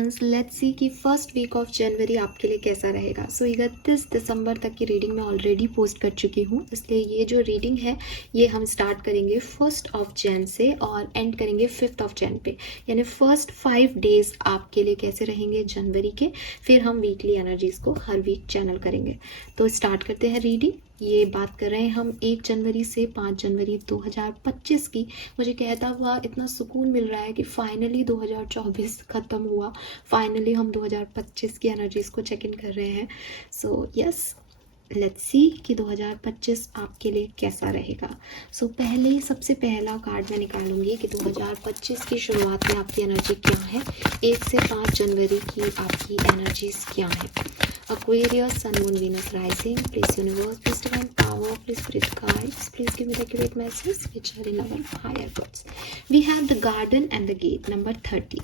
Aquarians, let's see कि first week of January आपके लिए कैसा रहेगा। सो 31 दिसंबर तक की रीडिंग मैं ऑलरेडी पोस्ट कर चुकी हूँ, इसलिए ये जो रीडिंग है ये हम स्टार्ट करेंगे 1 जन से और एंड करेंगे 5 जन पे, यानी फर्स्ट 5 डेज आपके लिए कैसे रहेंगे जनवरी के। फिर हम वीकली एनर्जीज़ को हर वीक चैनल करेंगे। तो स्टार्ट करते हैं रीडिंग। ये बात कर रहे हैं हम 1 जनवरी से 5 जनवरी 2025 की। मुझे कहता हुआ इतना सुकून मिल रहा है कि फाइनली 2024 ख़त्म हुआ, फाइनली हम 2025 की एनर्जीज़ को चेक इन कर रहे हैं। सो यस, लेट्स सी कि 2025 आपके लिए कैसा रहेगा। सो पहले सबसे पहला कार्ड मैं निकालूंगी कि 2025 की शुरुआत में आपकी एनर्जी क्या है। 1 से 5 जनवरी की आपकी एनर्जीज क्या है। Aquarius, Sun, Moon, Venus, Rising. Please universe, please divine power, please spirit guides, please give me the accurate message which are in our higher goods. We have the garden and the gate, number 30.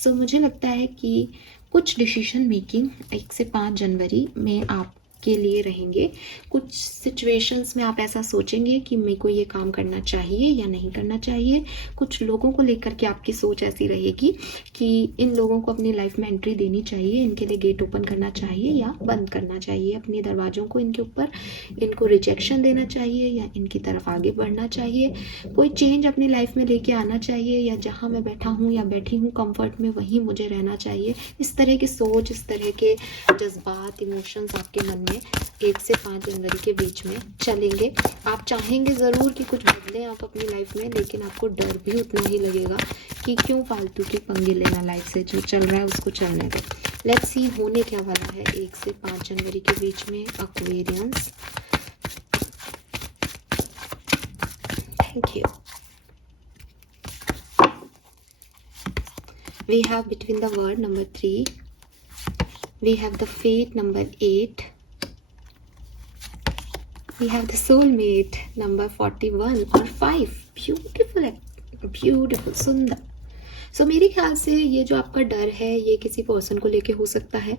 So मुझे लगता है कि कुछ decision making 1 से 5 जनवरी में आप के लिए रहेंगे। कुछ सिचुएशंस में आप ऐसा सोचेंगे कि मेरे को ये काम करना चाहिए या नहीं करना चाहिए। कुछ लोगों को लेकर के आपकी सोच ऐसी रहेगी कि इन लोगों को अपनी लाइफ में एंट्री देनी चाहिए, इनके लिए गेट ओपन करना चाहिए या बंद करना चाहिए अपने दरवाज़ों को, इनके ऊपर इनको रिजेक्शन देना चाहिए या इनकी तरफ आगे बढ़ना चाहिए। कोई चेंज अपनी लाइफ में लेके आना चाहिए या जहाँ मैं बैठा हूँ या बैठी हूँ कंफर्ट में वहीं मुझे रहना चाहिए। इस तरह की सोच, इस तरह के जज्बात, इमोशंस आपके मन में 1 से 5 जनवरी के बीच में चलेंगे। आप चाहेंगे ज़रूर कि कुछ बदलें आप अपनी लाइफ में, लेकिन आपको डर भी उतना ही लगेगा कि क्यों फालतू की पंगे लेना लाइफ से, जो चल रहा है उसको चलने दो। लेट्स सी होने क्या वाला है 1 से 5 जनवरी के बीच में Aquarians. Thank you. We have between the word number 3. We have the fate number 8. We have the soulmate number 41 और 5. Beautiful, beautiful, सुंदर। सो मेरे ख्याल से ये जो आपका डर है ये किसी पर्सन को लेके हो सकता है,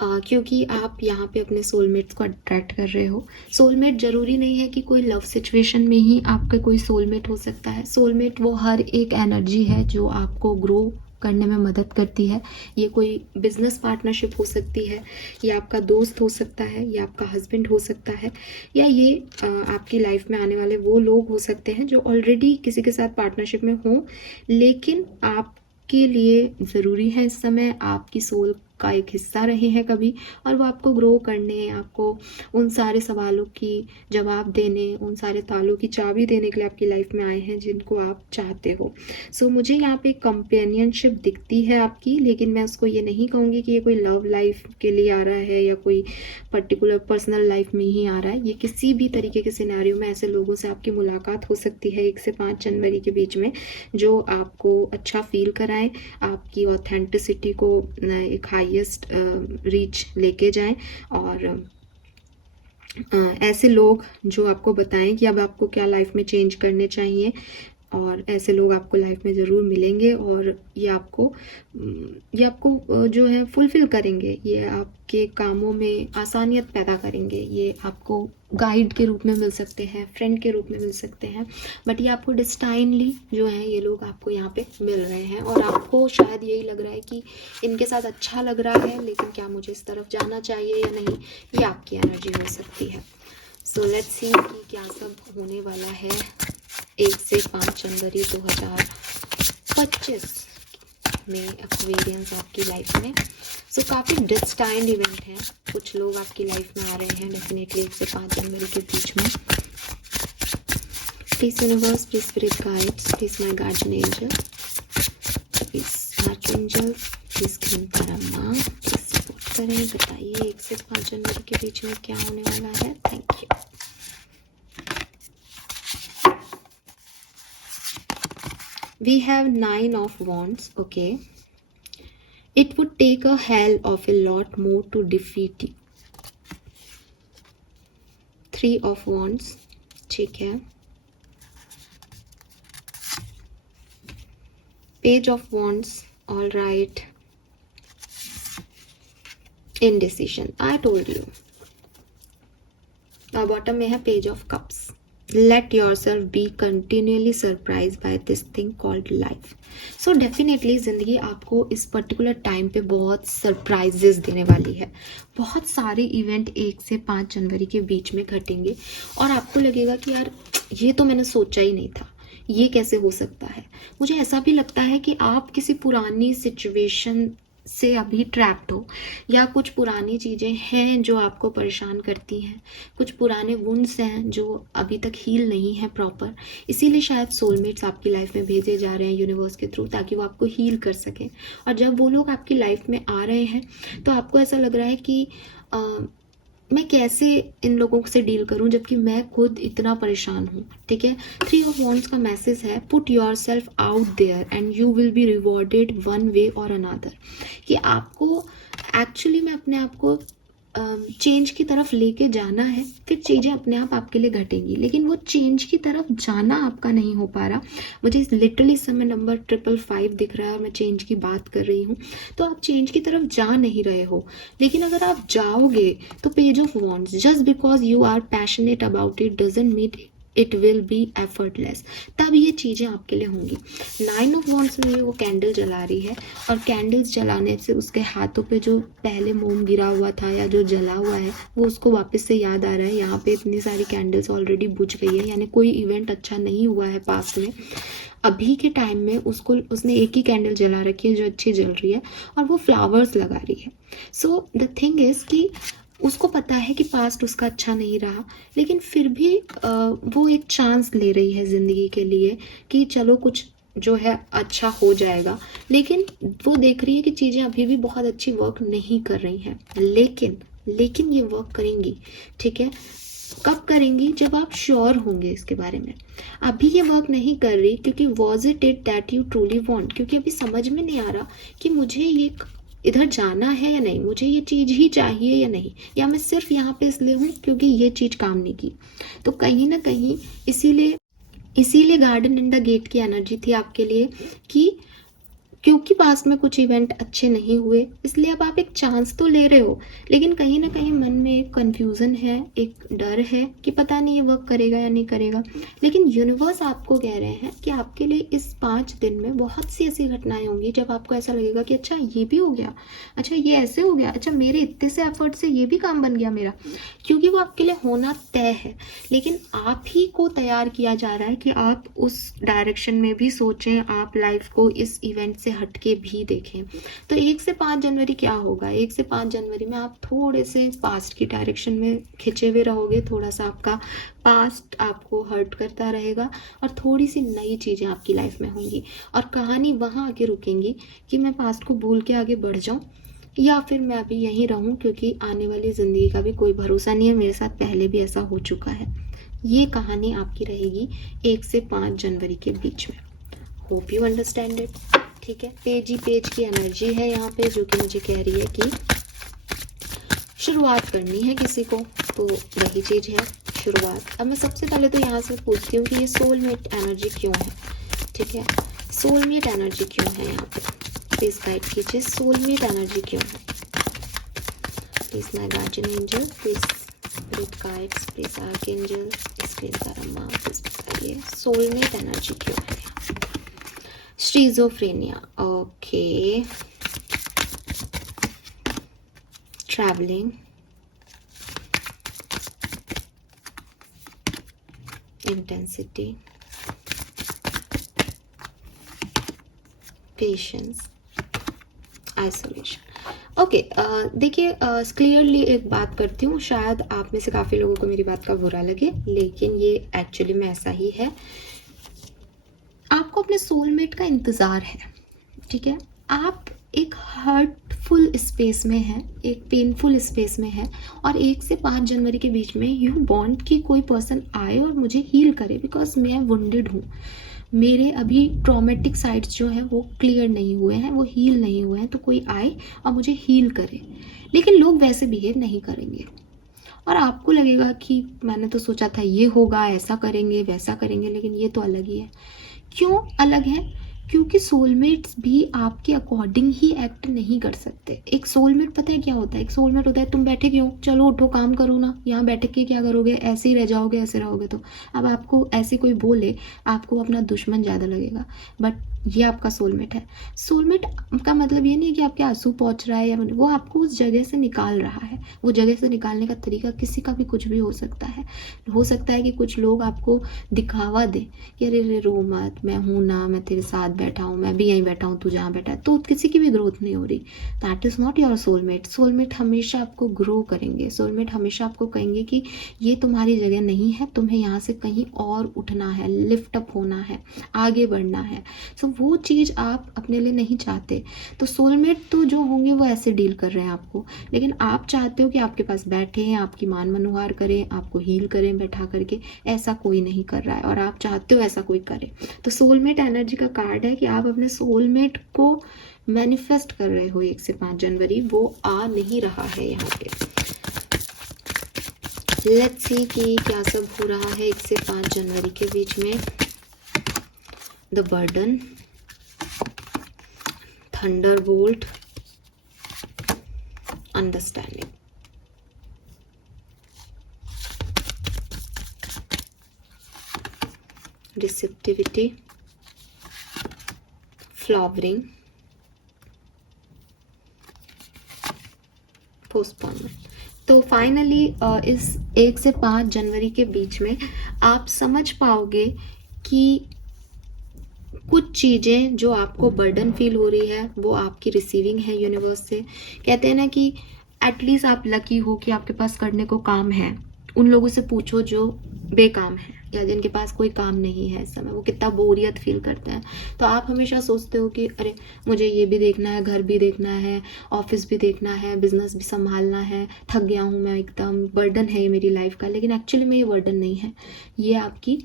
क्योंकि आप यहाँ पे अपने सोलमेट्स को अट्रैक्ट कर रहे हो। सोलमेट ज़रूरी नहीं है कि कोई लव सिचुएशन में ही आपका कोई सोलमेट हो सकता है। सोलमेट वो हर एक एनर्जी है जो आपको ग्रो करने में मदद करती है। ये कोई बिजनेस पार्टनरशिप हो सकती है, ये आपका दोस्त हो सकता है, ये आपका हस्बैंड हो सकता है, या ये आपकी लाइफ में आने वाले वो लोग हो सकते हैं जो ऑलरेडी किसी के साथ पार्टनरशिप में हों, लेकिन आपके लिए ज़रूरी है इस समय, आपकी सोल का एक हिस्सा रहे हैं कभी, और वो आपको ग्रो करने, आपको उन सारे सवालों की जवाब देने, उन सारे तालों की चाबी देने के लिए आपकी लाइफ में आए हैं जिनको आप चाहते हो। सो मुझे यहाँ पे कंपेनियनशिप दिखती है आपकी, लेकिन मैं उसको ये नहीं कहूँगी कि ये कोई लव लाइफ के लिए आ रहा है या कोई पर्टिकुलर पर्सनल लाइफ में ही आ रहा है। ये किसी भी तरीके के सिनेरियो में ऐसे लोगों से आपकी मुलाकात हो सकती है 1 से 5 जनवरी के बीच में, जो आपको अच्छा फील कराएं, आपकी ऑथेंटिसिटी को एक हाईएस्ट रीच लेके जाएं, और ऐसे लोग जो आपको बताएं कि अब आपको क्या लाइफ में चेंज करने चाहिए, और ऐसे लोग आपको लाइफ में ज़रूर मिलेंगे और ये आपको जो है फुलफ़िल करेंगे, ये आपके कामों में आसानियत पैदा करेंगे, ये आपको गाइड के रूप में मिल सकते हैं, फ्रेंड के रूप में मिल सकते हैं, बट ये आपको डिस्टाइनली जो है ये लोग आपको यहाँ पे मिल रहे हैं, और आपको शायद यही लग रहा है कि इनके साथ अच्छा लग रहा है, लेकिन क्या मुझे इस तरफ जाना चाहिए या नहीं, ये आपकी एनर्जी हो सकती है। सो लेट्स सी कि क्या सब होने वाला है 1 से 5 जनवरी 2025 में एक्वेरियंस आपकी लाइफ में। सो काफ़ी डिस्टाइंड इवेंट है, कुछ लोग आपकी लाइफ में आ रहे हैं डेफिनेटली 1 से 5 जनवरी के बीच में। Please universe, please spirit guides, please my guardian angel, please archangel, please परम्मा, प्लीज सपोर्ट करें, बताइए 1 से 5 जनवरी के बीच में क्या होने वाला है। Thank you. We have 9 of Wands. Okay, it would take a hell of a lot more to defeat you. 3 of Wands. ठीक है। Page of Wands. All right. Indecision. I told you. Now bottom में है Page of Cups. let yourself be continually surprised by this thing called life. So definitely ज़िंदगी आपको इस particular time पे बहुत surprises देने वाली है. बहुत सारे इवेंट 1 से 5 जनवरी के बीच में घटेंगे और आपको लगेगा कि यार ये तो मैंने सोचा ही नहीं था, ये कैसे हो सकता है. मुझे ऐसा भी लगता है कि आप किसी पुरानी सिचुएशन से अभी ट्रैप्ड हो, या कुछ पुरानी चीज़ें हैं जो आपको परेशान करती हैं, कुछ पुराने वुंड्स हैं जो अभी तक हील नहीं है प्रॉपर. इसीलिए शायद सोलमेट्स आपकी लाइफ में भेजे जा रहे हैं यूनिवर्स के थ्रू, ताकि वो आपको हील कर सकें. और जब वो लोग आपकी लाइफ में आ रहे हैं तो आपको ऐसा लग रहा है कि मैं कैसे इन लोगों से डील करूं जबकि मैं खुद इतना परेशान हूं. ठीक है, 3 ऑफ वॉन्ड्स का मैसेज है, put your self out there and you will be rewarded one way और अनदर. कि आपको एक्चुअली में अपने आप को चेंज की तरफ लेके जाना है, फिर चीज़ें अपने आप आपके लिए घटेंगी. लेकिन वो चेंज की तरफ जाना आपका नहीं हो पा रहा. मुझे लिटरली इस समय नंबर 555 दिख रहा है और मैं चेंज की बात कर रही हूँ. तो आप चेंज की तरफ जा नहीं रहे हो. लेकिन अगर आप जाओगे तो page of wands, just because you are passionate about it doesn't mean it will be effortless. तब ये चीज़ें आपके लिए होंगी. 9 ऑफ वॉन्ड्स में वो कैंडल जला रही है और कैंडल्स जलाने से उसके हाथों पे जो पहले मोम गिरा हुआ था या जो जला हुआ है वो उसको वापस से याद आ रहा है. यहाँ पे इतनी सारी कैंडल्स ऑलरेडी बुझ गई है, यानी कोई इवेंट अच्छा नहीं हुआ है पास्ट में. अभी के टाइम में उसने एक ही कैंडल जला रखी है जो अच्छी जल रही है और वो फ्लावर्स लगा रही है. सो द थिंग इज़ कि उसको पता है कि पास्ट उसका अच्छा नहीं रहा, लेकिन फिर भी वो एक चांस ले रही है ज़िंदगी के लिए कि चलो कुछ जो है अच्छा हो जाएगा. लेकिन वो देख रही है कि चीज़ें अभी भी बहुत अच्छी वर्क नहीं कर रही हैं. लेकिन ये वर्क करेंगी. ठीक है, कब करेंगी? जब आप श्योर होंगे इसके बारे में. अभी ये वर्क नहीं कर रही क्योंकि was it that you truly want, क्योंकि अभी समझ में नहीं आ रहा कि मुझे ये इधर जाना है या नहीं, मुझे ये चीज़ ही चाहिए या नहीं, या मैं सिर्फ यहाँ पे इसलिए हूँ क्योंकि ये चीज़ काम नहीं की. तो कहीं ना कहीं इसीलिए गार्डन इन द गेट की एनर्जी थी आपके लिए कि क्योंकि पास्ट में कुछ इवेंट अच्छे नहीं हुए, इसलिए अब आप एक चांस तो ले रहे हो. लेकिन कहीं ना कहीं मन में एक कन्फ्यूज़न है, एक डर है कि पता नहीं ये वर्क करेगा या नहीं करेगा. लेकिन यूनिवर्स आपको कह रहे हैं कि आपके लिए इस 5 दिन में बहुत सी ऐसी घटनाएं होंगी जब आपको ऐसा लगेगा कि अच्छा ये भी हो गया, अच्छा ये ऐसे हो गया, अच्छा मेरे इतने से एफर्ट से ये भी काम बन गया मेरा. क्योंकि वो आपके लिए होना तय है, लेकिन आप ही को तैयार किया जा रहा है कि आप उस डायरेक्शन में भी सोचें, आप लाइफ को इस इवेंट से हटके भी देखें. तो 1 से 5 जनवरी क्या होगा? 1 से 5 जनवरी में आप थोड़े से पास्ट की डायरेक्शन में खिंचे हुए रहोगे. थोड़ा सा आपका पास्ट आपको हर्ट करता रहेगा और थोड़ी सी नई चीज़ें आपकी लाइफ में होंगी. और कहानी वहाँ आके रुकेंगी कि मैं पास्ट को भूल के आगे बढ़ जाऊँ या फिर मैं अभी यहीं रहूँ, क्योंकि आने वाली ज़िंदगी का भी कोई भरोसा नहीं है. मेरे साथ पहले भी ऐसा हो चुका है. ये कहानी आपकी रहेगी 1 से 5 जनवरी के बीच में. Hope you understand it. ठीक है, पेज की एनर्जी है यहाँ पे जो कि मुझे कह रही है कि शुरुआत करनी है किसी को, तो वही चीज़ है शुरुआत. अब मैं सबसे पहले तो यहाँ से पूछती हूँ कि ये सोलमेट एनर्जी क्यों है. ठीक है, सोलमेट एनर्जी क्यों है यहाँ पे, प्लीज़ गाइड कीजिए. सोलमेट एनर्जी क्यों है? Please my guardian angel, please spirit guides, please archangel, please Brahma, please बताइए सोलमेट एनर्जी क्यों है. Schizophrenia, okay. Traveling, intensity, patience, isolation. Okay, देखिए क्लियरली एक बात करती हूँ. शायद आप में से काफ़ी लोगों को मेरी बात का बुरा लगे, लेकिन ये एक्चुअली में ऐसा ही है. आपको अपने सोलमेट का इंतज़ार है. ठीक है, आप एक हर्टफुल स्पेस में हैं, एक पेनफुल स्पेस में हैं और 1 से 5 जनवरी के बीच में यू वांट कि कोई पर्सन आए और मुझे हील करे, बिकॉज मैं वुंडेड हूँ. मेरे अभी ट्रॉमेटिक साइड्स जो हैं वो क्लियर नहीं हुए हैं, वो हील नहीं हुए हैं. तो कोई आए और मुझे हील करे. लेकिन लोग वैसे बिहेव नहीं करेंगे और आपको लगेगा कि मैंने तो सोचा था ये होगा, ऐसा करेंगे वैसा करेंगे, लेकिन ये तो अलग ही है. क्यों अलग है? क्योंकि सोलमेट्स भी आपके अकॉर्डिंग ही एक्ट नहीं कर सकते। एक सोलमेट पता है क्या होता है? एक सोलमेट होता है तुम बैठे क्यों, चलो उठो काम करो ना, यहाँ बैठ के क्या करोगे, ऐसे ही रह जाओगे, ऐसे रहोगे। तो अब आपको ऐसे कोई बोले, आपको अपना दुश्मन ज़्यादा लगेगा, बट ये आपका सोलमेट है। सोलमेट का मतलब ये नहीं है कि आपके आंसू पहुँच रहा है या वो आपको उस जगह से निकाल रहा है। वो जगह से निकालने का तरीका किसी का भी कुछ भी हो सकता है। हो सकता है कि कुछ लोग आपको दिखावा दें कि अरे रे रो मत, मैं हूँ ना, मैं तेरे साथ बैठा हूँ, मैं भी यहीं बैठा हूँ, तू जहाँ बैठा है, तो किसी की भी ग्रोथ नहीं हो रही। That is not your soulmate. Soulmate हमेशा आपको ग्रो करेंगे। सोलमेट हमेशा आपको कहेंगे कि ये तुम्हारी जगह नहीं है, तुम्हें यहाँ से कहीं और उठना है, लिफ्ट अप होना है, आगे बढ़ना है। सो वो चीज़ आप अपने लिए नहीं चाहते। तो सोलमेट तो जो होंगे वो ऐसे डील कर रहे हैं आपको, लेकिन आप चाहते हो कि आपके पास बैठे हैं, आपकी मान मनोहार करें, आपको हील करें बैठा करके। ऐसा कोई नहीं कर रहा है और आप चाहते हो ऐसा कोई करे। तो सोलमेट एनर्जी का कार्ड है कि आप अपने सोलमेट को मैनिफेस्ट कर रहे हो 1 से 5 जनवरी, वो आ नहीं रहा है यहाँ पे। लेट्स सी कि क्या सब हो रहा है 1 से 5 जनवरी के बीच में। The burden, Thunderbolt, understanding. Receptivity, flowering, postponement. तो फाइनली इस 1 से 5 जनवरी के बीच में आप समझ पाओगे कि कुछ चीज़ें जो आपको बर्डन फील हो रही है वो आपकी रिसीविंग है यूनिवर्स से। कहते हैं ना कि एटलीस्ट आप लकी हो कि आपके पास करने को काम है। उन लोगों से पूछो जो बेकाम है या जिनके पास कोई काम नहीं है इस समय, वो कितना बोरियत फील करते हैं। तो आप हमेशा सोचते हो कि अरे मुझे ये भी देखना है, घर भी देखना है, ऑफिस भी देखना है, बिजनेस भी संभालना है, थक गया हूँ मैं, एकदम बर्डन है ये मेरी लाइफ का। लेकिन एक्चुअली में ये बर्डन नहीं है, ये आपकी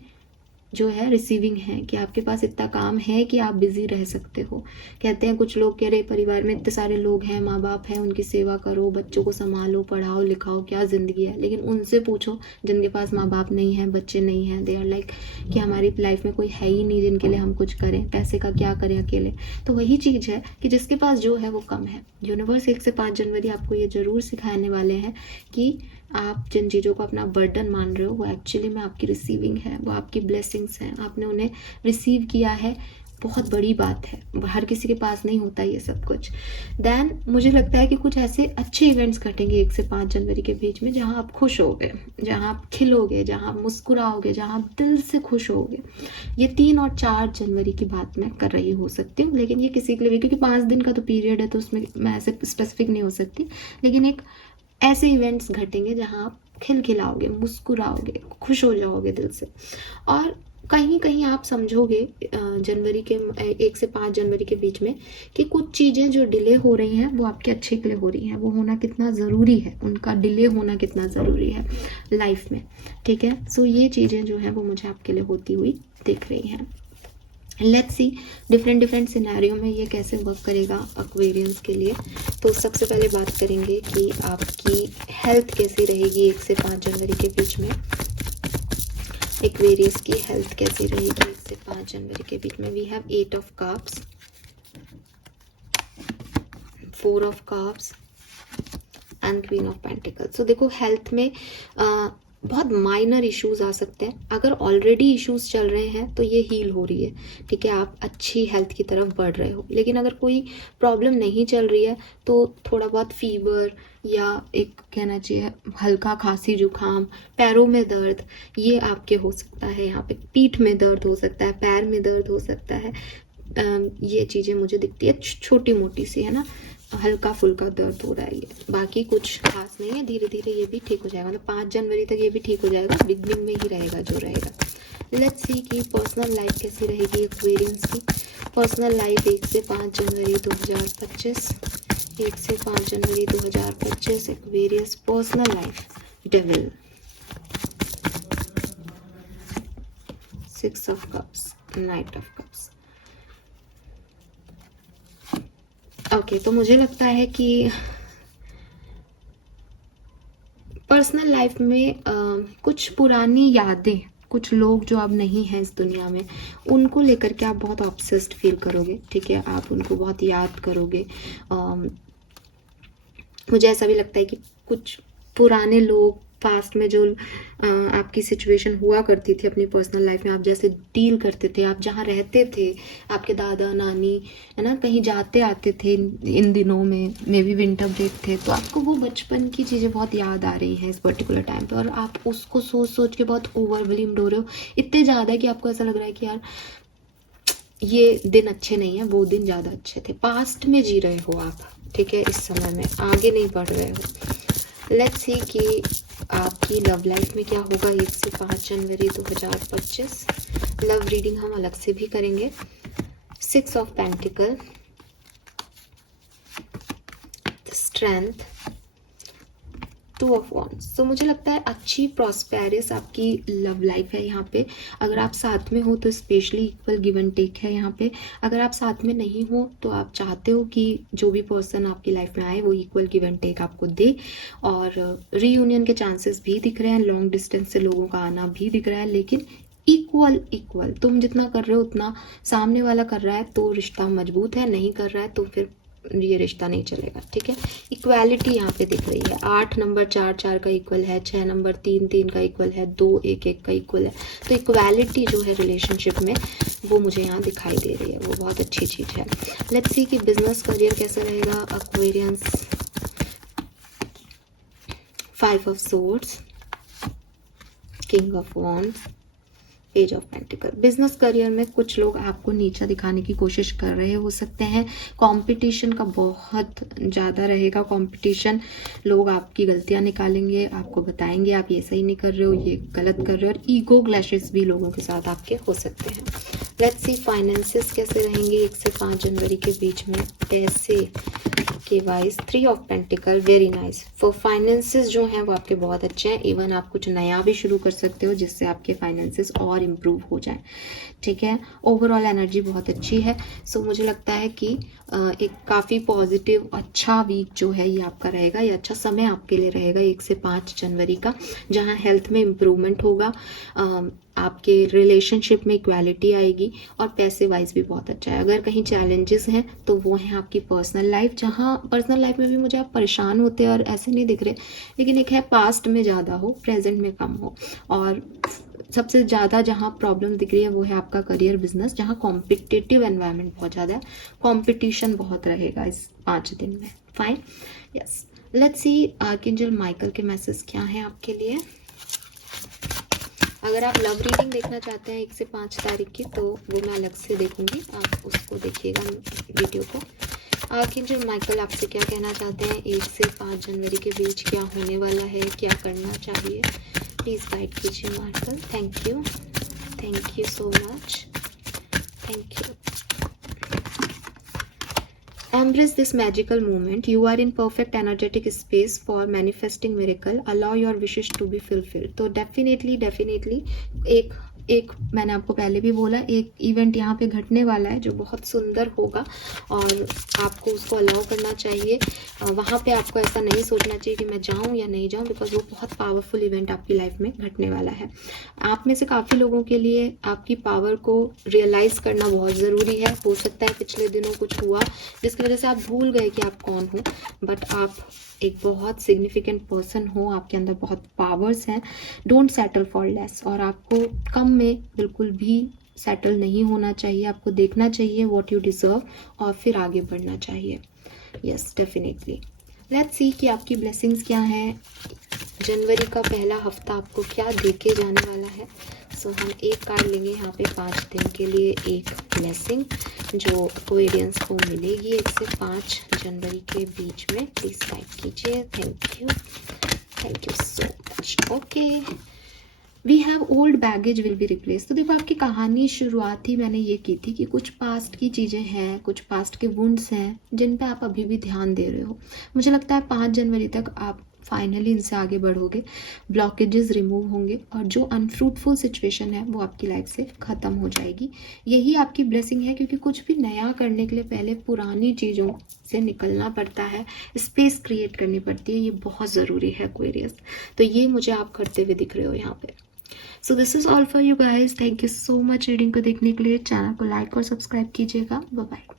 जो है रिसीविंग है कि आपके पास इतना काम है कि आप बिजी रह सकते हो। कहते हैं कुछ लोग, कह रहे परिवार में इतने सारे लोग हैं, माँ बाप हैं, उनकी सेवा करो, बच्चों को संभालो, पढ़ाओ लिखाओ, क्या ज़िंदगी है। लेकिन उनसे पूछो जिनके पास माँ बाप नहीं है, बच्चे नहीं हैं, दे आर लाइक कि हमारी लाइफ में कोई है ही नहीं जिनके लिए हम कुछ करें, पैसे का क्या करें अकेले। तो वही चीज़ है कि जिसके पास जो है वो कम है। यूनिवर्स 1 से 5 जनवरी आपको ये ज़रूर सिखाने वाले हैं कि आप जिन चीज़ों को अपना बर्डन मान रहे हो वो एक्चुअली में आपकी रिसीविंग है, वो आपकी ब्लेसिंग्स हैं, आपने उन्हें रिसीव किया है। बहुत बड़ी बात है, हर किसी के पास नहीं होता ये सब कुछ। देन मुझे लगता है कि कुछ ऐसे अच्छे इवेंट्स घटेंगे 1 से 5 जनवरी के बीच में जहाँ आप खुश होगे, जहाँ आप खिलोगे, जहाँ आप मुस्कुराओगे, जहाँ आप दिल से खुश होगे। ये 3 और 4 जनवरी की बात मैं कर रही हो सकती हूँ, लेकिन ये किसी के लिए भी, क्योंकि 5 दिन का तो पीरियड है तो उसमें मैं ऐसे स्पेसिफिक नहीं हो सकती। लेकिन एक ऐसे इवेंट्स घटेंगे जहाँ आप खिलखिलाओगे, मुस्कुराओगे, खुश हो जाओगे दिल से। और कहीं कहीं आप समझोगे जनवरी के 1 से 5 जनवरी के बीच में कि कुछ चीज़ें जो डिले हो रही हैं वो आपके अच्छे के लिए हो रही हैं। वो होना कितना ज़रूरी है, उनका डिले होना कितना ज़रूरी है लाइफ में। ठीक है, सो ये चीज़ें जो है वो मुझे आपके लिए होती हुई दिख रही हैं। लेट्स सी डिफरेंट सिनेरियो में ये कैसे वर्क करेगा एक्वेरियंस के लिए। तो सबसे पहले बात करेंगे कि आपकी हेल्थ कैसी रहेगी 1 से 5 जनवरी के बीच में। एक्वेरियस की हेल्थ कैसी रहेगी 1 से 5 जनवरी के बीच में। We have 8 of cups, 4 of cups and queen of pentacles. So देखो हेल्थ में बहुत माइनर इश्यूज आ सकते हैं। अगर ऑलरेडी इश्यूज चल रहे हैं तो ये हील हो रही है, ठीक है, आप अच्छी हेल्थ की तरफ बढ़ रहे हो। लेकिन अगर कोई प्रॉब्लम नहीं चल रही है तो थोड़ा बहुत फीवर या एक कहना चाहिए हल्का खांसी जुकाम, पैरों में दर्द, ये आपके हो सकता है। यहाँ पे पीठ में दर्द हो सकता है, पैर में दर्द हो सकता है। ये चीज़ें मुझे दिखती है छोटी मोटी सी, है ना, हल्का फुल्का दर्द हो रहा है, ये बाकी कुछ खास नहीं है। धीरे धीरे ये भी ठीक हो जाएगा, मतलब 5 जनवरी तक ये भी ठीक हो जाएगा, बिगनिंग में ही रहेगा जो रहेगा। लेट्स सी कि पर्सनल लाइफ कैसी रहेगी एक्वेरियंस की। पर्सनल लाइफ 1 से 5 जनवरी 2025, 1 से 5 जनवरी 2025 Aquarius personal life. Devil, 6 of cups, night of cups. Okay, तो मुझे लगता है कि पर्सनल लाइफ में कुछ पुरानी यादें कुछ लोग जो अब नहीं हैं इस दुनिया में, उनको लेकर के आप बहुत ऑब्सेस्ड फील करोगे, ठीक है, आप उनको बहुत याद करोगे। मुझे ऐसा भी लगता है कि कुछ पुराने लोग पास्ट में जो आपकी सिचुएशन हुआ करती थी अपनी पर्सनल लाइफ में, आप जैसे डील करते थे, आप जहाँ रहते थे, आपके दादा नानी, है ना, कहीं जाते आते थे इन दिनों में, मे बी विंटर ब्रेक थे, तो आपको वो बचपन की चीज़ें बहुत याद आ रही हैं इस पर्टिकुलर टाइम पे, और आप उसको सोच सोच के बहुत ओवरवेल्म्ड हो रहे हो, इतने ज़्यादा कि आपको ऐसा लग रहा है कि यार ये दिन अच्छे नहीं है, वो दिन ज़्यादा अच्छे थे। पास्ट में जी रहे हो आप, ठीक है, इस समय में आगे नहीं बढ़ रहे हो। लेट्स सी कि आपकी लव लाइफ में क्या होगा 1 से 5 जनवरी 2025। लव रीडिंग हम अलग से भी करेंगे। 6 of pentacle, strength, 2 of wands. तो मुझे लगता है अच्छी प्रॉस्पेरस आपकी लव लाइफ है यहाँ पे। अगर आप साथ में हो तो specially equal give and take है यहाँ पे। अगर आप साथ में नहीं हो तो आप चाहते हो कि जो भी पर्सन आपकी लाइफ में आए वो इक्वल गिव एंड टेक आपको दे, और रीयूनियन के चांसेस भी दिख रहे हैं, लॉन्ग डिस्टेंस से लोगों का आना भी दिख रहा है, लेकिन इक्वल तुम जितना कर रहे हो उतना सामने वाला कर रहा है तो रिश्ता मजबूत है, नहीं कर रहा है तो फिर ये रिश्ता नहीं चलेगा, ठीक है। इक्वालिटी यहाँ पे दिख रही है। 8 नंबर 4 का इक्वल है, 6 नंबर 3 का इक्वल है, 2 1 का इक्वल है। तो इक्वालिटी जो है रिलेशनशिप में वो मुझे यहाँ दिखाई दे रही है, वो बहुत अच्छी चीज़ है। लेट्स सी कि बिजनेस करियर कैसा रहेगा। Aquarians, 5 of swords, king of wands, page of pentacle. Business career में कुछ लोग आपको नीचा दिखाने की कोशिश कर रहे हो सकते हैं। कंपटीशन का बहुत ज़्यादा रहेगा कंपटीशन। लोग आपकी गलतियां निकालेंगे, आपको बताएंगे आप ये सही नहीं कर रहे हो, ये गलत कर रहे हो, और ईगो क्लैशेस भी लोगों के साथ आपके हो सकते हैं। लेट्स सी फाइनेंसेस कैसे रहेंगे 1 से 5 जनवरी के बीच में। पैसे के wise, 3 of pentacle, very nice. For finances जो हैं वो आपके बहुत अच्छे हैं। इवन आप कुछ नया भी शुरू कर सकते हो जिससे आपके फाइनेंसेस और इम्प्रूव हो जाए, ठीक है। ओवरऑल एनर्जी बहुत अच्छी है। सो मुझे लगता है कि एक काफ़ी पॉजिटिव अच्छा वीक जो है ये आपका रहेगा, ये अच्छा समय आपके लिए रहेगा 1 से 5 जनवरी का, जहाँ हेल्थ में इम्प्रूवमेंट होगा, आपके रिलेशनशिप में इक्वालिटी आएगी, और पैसे वाइज भी बहुत अच्छा है। अगर कहीं चैलेंजेस हैं तो वो हैं आपकी पर्सनल लाइफ, जहाँ पर्सनल लाइफ में भी मुझे आप परेशान होते हैं और ऐसे नहीं दिख रहे, लेकिन एक है पास्ट में ज़्यादा हो, प्रेजेंट में कम हो, और सबसे ज़्यादा जहाँ प्रॉब्लम दिख रही है वो है आपका करियर बिजनेस, जहाँ कॉम्पिटिटिव एनवायरनमेंट बहुत ज़्यादा है, कॉम्पिटिशन बहुत रहेगा इस 5 दिन में। Fine, yes. Let's see archangel Michael के मैसेज क्या हैं आपके लिए। अगर आप लव रीडिंग देखना चाहते हैं 1 से 5 तारीख की तो वो मैं अलग से देखूंगी, आप उसको देखिएगा वीडियो को। आर्कएंजल माइकल आपसे क्या कहना चाहते हैं 1 से 5 जनवरी के बीच, क्या होने वाला है, क्या करना चाहिए, प्लीज़ गाइड कीजिए Michael. Thank you so much, thank you. Embrace this magical moment. You are in perfect energetic space for manifesting miracle. Allow your wishes to be fulfilled. तो definitely एक मैंने आपको पहले भी बोला, एक इवेंट यहाँ पे घटने वाला है जो बहुत सुंदर होगा, और आपको उसको अलाउ करना चाहिए। वहाँ पे आपको ऐसा नहीं सोचना चाहिए कि मैं जाऊँ या नहीं जाऊँ, बिकॉज वो बहुत पावरफुल इवेंट आपकी लाइफ में घटने वाला है। आप में से काफ़ी लोगों के लिए आपकी पावर को रियलाइज़ करना बहुत ज़रूरी है। हो सकता है पिछले दिनों कुछ हुआ जिसकी वजह से आप भूल गए कि आप कौन हो, बट आप एक बहुत सिग्निफिकेंट पर्सन हो, आपके अंदर बहुत पावर्स हैं। डोंट सेटल फॉर लेस, और आपको कम में बिल्कुल भी सेटल नहीं होना चाहिए। आपको देखना चाहिए व्हाट यू डिजर्व और फिर आगे बढ़ना चाहिए। Yes, definitely. लेट्स सी कि आपकी ब्लेसिंग्स क्या हैं। जनवरी का पहला हफ्ता आपको क्या देके जाने वाला है। सो हम एक कार्ड लेंगे यहाँ पे 5 दिन के लिए, एक ब्लेसिंग जो एक्वेरियंस को मिलेगी 1 से 5 जनवरी के बीच में। प्लीज़ गाइड कीजिए। Thank you so much. Okay, we have old baggage will be replace. तो देखो, आपकी कहानी शुरुआत ही मैंने ये की थी कि कुछ पास्ट की चीज़ें हैं, कुछ पास्ट के वुंड्स हैं जिन पे आप अभी भी ध्यान दे रहे हो। मुझे लगता है 5 जनवरी तक आप फाइनली इनसे आगे बढ़ोगे, ब्लॉकेजेस रिमूव होंगे, और जो अनफ्रूटफुल सिचुएशन है वो आपकी लाइफ से ख़त्म हो जाएगी। यही आपकी ब्लेसिंग है, क्योंकि कुछ भी नया करने के लिए पहले पुरानी चीज़ों से निकलना पड़ता है, स्पेस क्रिएट करनी पड़ती है। ये बहुत ज़रूरी है एक्वेरियस। तो ये मुझे आप करते हुए दिख रहे हो यहाँ पे। So this is all for you guys. Thank you so much reading को देखने के लिए। चैनल को लाइक और सब्सक्राइब कीजिएगा। Bye bye.